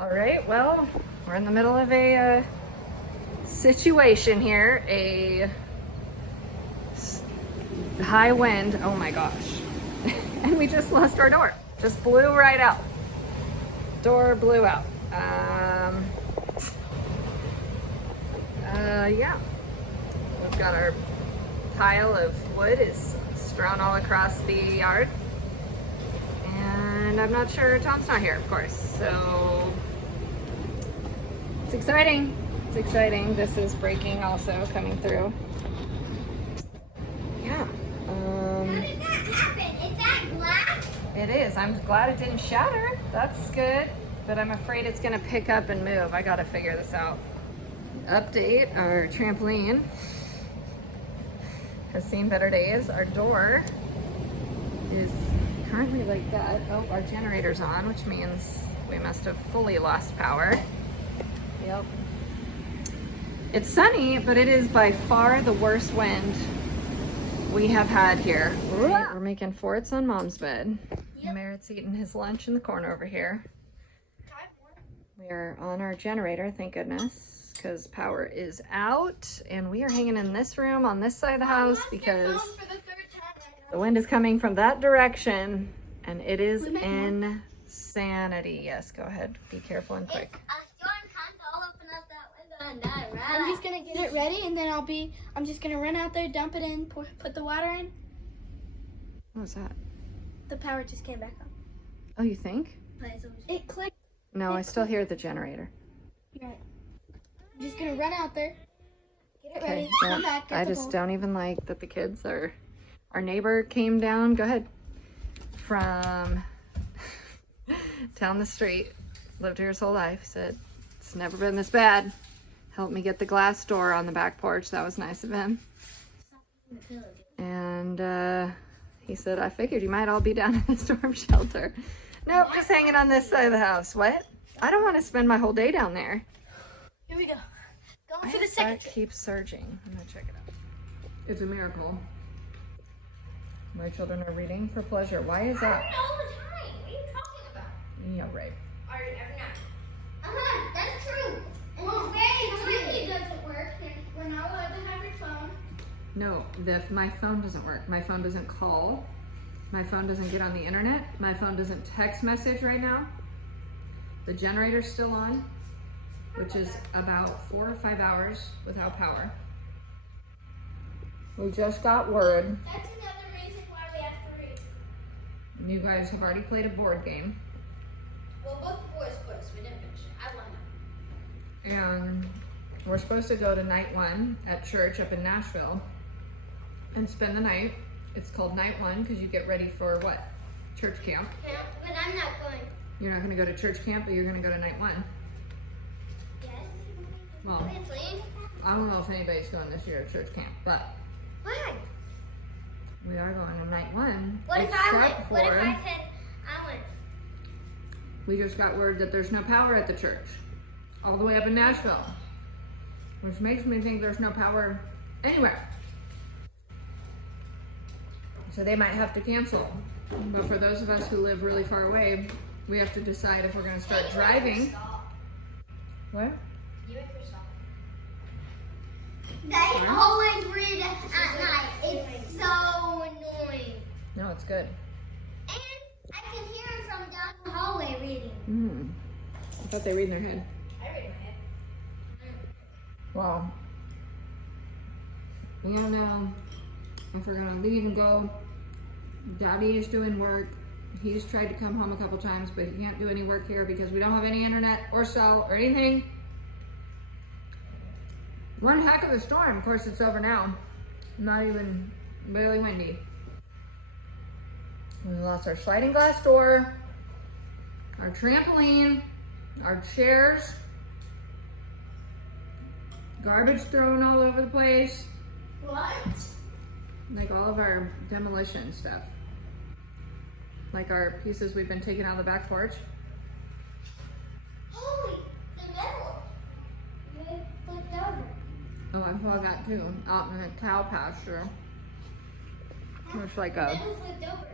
All right, well, we're in the middle of a situation here. A high wind, oh my gosh. And we just lost our door. Just blew right out. Door blew out. Yeah. We've got our pile of wood is strewn all across the yard. And I'm not sure Tom's not here, of course. So it's exciting. It's exciting. This is breaking also, coming through. Yeah. How did that happen? Is that glass? It is. I'm glad it didn't shatter. That's good. But I'm afraid it's going to pick up and move. I got to figure this out. Update, our trampoline has seen better days. Our door is currently like that. Oh, our generator's on, which means we must have fully lost power. Yep. It's sunny, but it is by far the worst wind we have had here. We're making forts on Mom's bed. Yep. Merritt's eating his lunch in the corner over here. We're on our generator, thank goodness, because power is out. And we are hanging in this room on this side of the house because the wind is coming from that direction and it is insanity. Yes, go ahead. Be careful and quick. I'm just gonna get it ready and then I'm just gonna run out there, dump it in, put the water in. What was that? The power just came back on. Oh, you think? It clicked. No, I still hear the generator. You're right. I'm just gonna run out there, get it ready, Yeah. come back, I just don't even like that the kids are... Our neighbor came down, go ahead, from down the street, lived here his whole life, said, it's never been this bad. Helped me get the glass door on the back porch. That was nice of him. And he said, I figured you might all be down in the storm shelter. Nope, just hanging on this side of the house. What? I don't want to spend my whole day down there. Here we go. Going for the second. That keeps surging. I'm gonna check it out. It's a miracle. My children are reading for pleasure. Why is that? I don't know all the time. What are you talking about? Yeah, right. Every night. That's true. And it's very it doesn't work. We're not allowed to have your phone. No, my phone doesn't work. My phone doesn't call. My phone doesn't get on the internet. My phone doesn't text message right now. The generator's still on, which is about 4 or 5 hours without power. We just got word. That's another reason why we have to read. You guys have already played a board game. Well, both boys quiz. We didn't finish it. I won. And we're supposed to go to night 1 at church up in Nashville and spend the night. It's called night 1 because you get ready for what? Church camp. Yeah, but I'm not going. You're not going to go to church camp, but you're going to go to night 1. Yes. Well, I don't know if anybody's going this year to church camp, but Why? we are going to night 1. What if I went? except What if for I said I went? we just got word that there's no power at the church all the way up in Nashville, which makes me think there's no power anywhere. So they might have to cancel. But for those of us who live really far away, we have to decide if we're going to start driving. What? You and Christoph. They always read at night. It's so annoying. No, it's good. And I can hear them from down the hallway reading. I thought they read in their head. I read in my head. Well, we don't know if we're gonna leave and go. Daddy is doing work. He's tried to come home a couple times, but he can't do any work here because we don't have any internet or cell or anything. One heck of a storm. Of course, it's over now. Not even barely windy. We lost our sliding glass door, our trampoline, our chairs, garbage thrown all over the place. What? Like all of our demolition stuff. Like our pieces we've been taking out of the back porch. Holy, the metal. You flipped over. Oh, I saw that too, out in the cow pasture. Looks like The a... metal flipped over.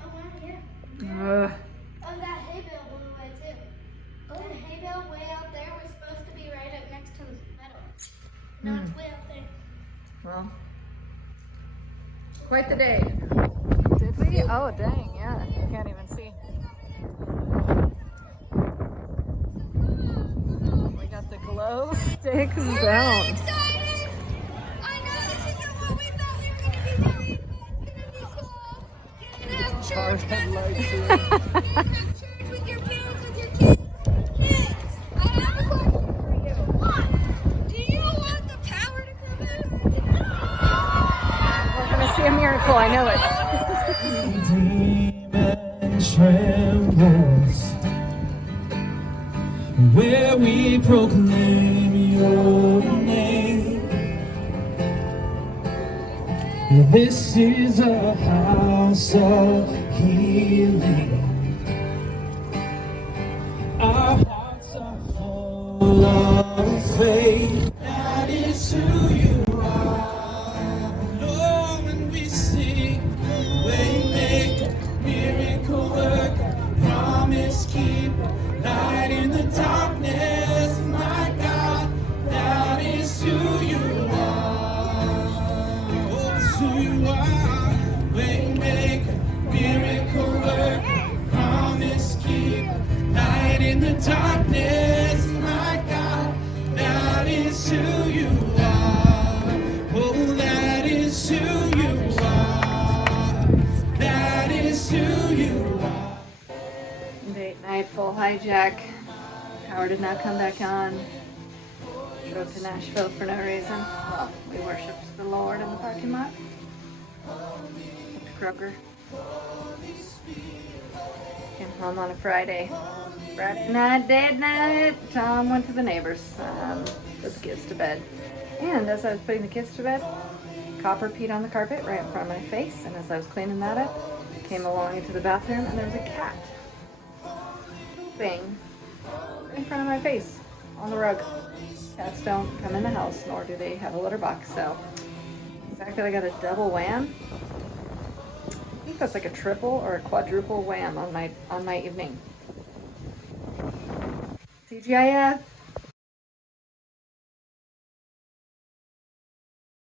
I want to hear. Ugh. Oh, that hay bale blew away too. Oh, the hay bale Now it's way up there. Well, quite the day. Did we? Oh, dang, yeah. You can't even see. We got the glow sticks down. Excited! I know this isn't what we thought we were going to be doing, but it's going to be cool. You're going to have church. You're going to have church with your parents, with your kids. Kids, I have a question for you. What? Do you want the power to come in? We're going to see a miracle, I know it. Demon trembles where we proclaim your name. This is a house of healing. Our hearts are full of faith. That is who you are. Lord, when we sing, Waymaker, miracle worker, promise keeper, light in the darkness, my God, that is who you are. Oh, it's who you are. Waymaker, miracle worker, promise keeper, light in the darkness, my God, that is who you are. Oh, that is who you are. That is who you are. Date night, full hijack. Power did not come back on. Drove to Nashville for no reason. Well, we worshiped the Lord in the parking lot. At the Kroger. Came home on a Friday. Friday night, date night. Tom went to the neighbors. Put the kids to bed. And as I was putting the kids to bed, copper peed on the carpet right in front of my face. And as I was cleaning that up, I came along into the bathroom and there was a cat pooping right in front of my face on the rug. Cats don't come in the house, nor do they have a litter box. So the fact that I got a double wham, I think that's like a triple or a quadruple wham on my evening. TGIF.